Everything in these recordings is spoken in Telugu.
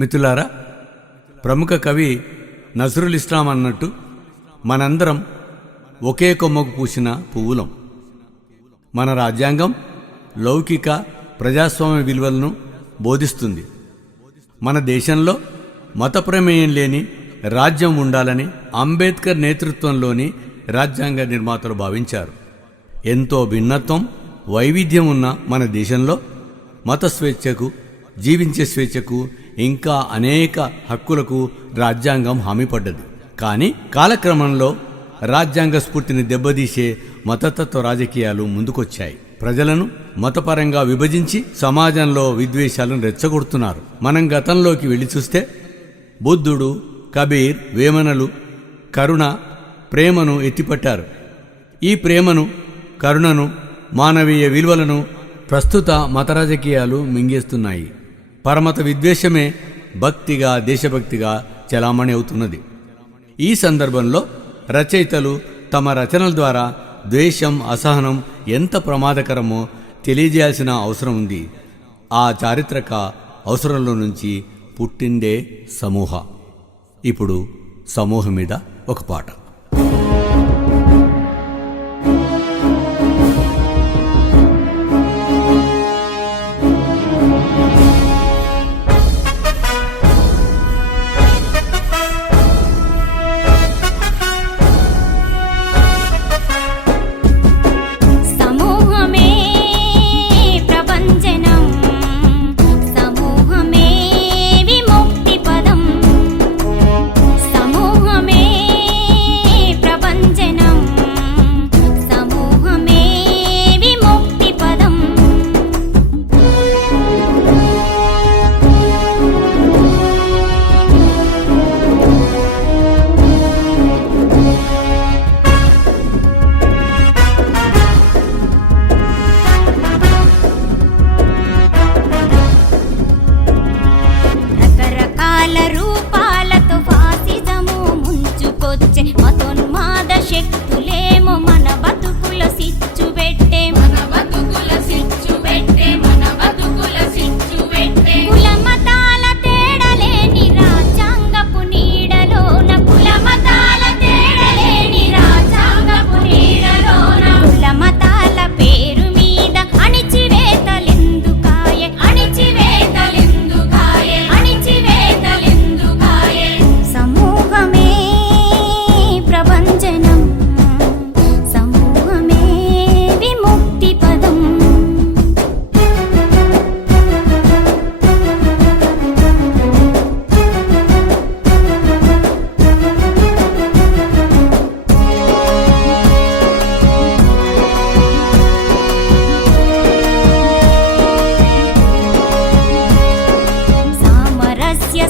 మిత్రులారా, ప్రముఖ కవి నజరుల్ ఇస్లాం అన్నట్టు మనందరం ఒకే కొమ్మకు పూసిన పువ్వులం. మన రాజ్యాంగం లౌకిక ప్రజాస్వామ్య విలువలను బోధిస్తుంది. మన దేశంలో మత ప్రమేయం లేని రాజ్యం ఉండాలని అంబేద్కర్ నేతృత్వంలోని రాజ్యాంగ నిర్మాతలు భావించారు. ఎంతో భిన్నత్వం, వైవిధ్యం ఉన్న మన దేశంలో మత స్వేచ్ఛకు, జీవించే స్వేచ్ఛకు, ఇంకా అనేక హక్కులకు రాజ్యాంగం హామీపడ్డది. కానీ కాలక్రమంలో రాజ్యాంగ స్ఫూర్తిని దెబ్బతీసే మతతత్వ రాజకీయాలు ముందుకొచ్చాయి. ప్రజలను మతపరంగా విభజించి సమాజంలో విద్వేషాలను రెచ్చగొడుతున్నారు. మనం గతంలోకి వెళ్ళి చూస్తే బుద్ధుడు, కబీర్, వేమనలు కరుణ, ప్రేమను ఎత్తిపట్టారు. ఈ ప్రేమను, కరుణను, మానవీయ విలువలను ప్రస్తుత మత రాజకీయాలు మింగేస్తున్నాయి. పరమత విద్వేషమే భక్తిగా, దేశభక్తిగా చలామణి అవుతున్నది. ఈ సందర్భంలో రచయితలు తమ రచనల ద్వారా ద్వేషం, అసహనం ఎంత ప్రమాదకరమో తెలియజేయాల్సిన అవసరం ఉంది. ఆ చారిత్రక అవసరంలో నుంచి పుట్టిందే సమూహ. ఇప్పుడు సమూహం మీద ఒక పాట.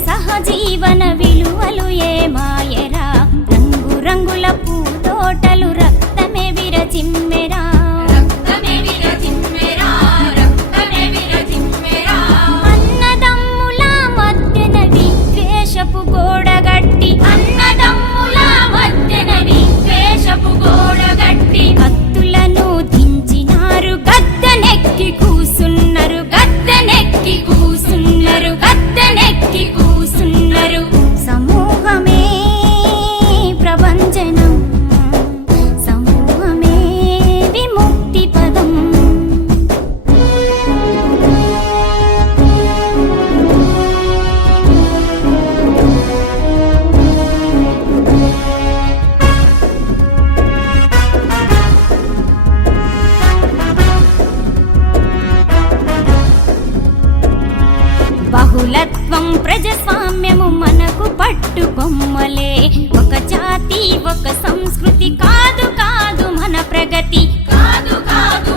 సహజీవన విలువలు ఏమాయరా, రంగు రంగుల పూతోటలు రక్తమే విరచిమ్మెరా, అన్నదమ్ముల మధ్యన విద్వేషపు గోడగట్టి, కత్తులను దించినారు, గద్దెనెక్కి కూసున్నారు, సమూహమే ప్రభంజనం, సమూహమే విముక్తి పదం. బహుళత్వం, ప్రజాస్వామ్యము మనకు పట్టుకొమ్మలే. ఒక జాతి, ఒక సంస్కృతి కాదు కాదు మన ప్రగతి, కాదు కాదు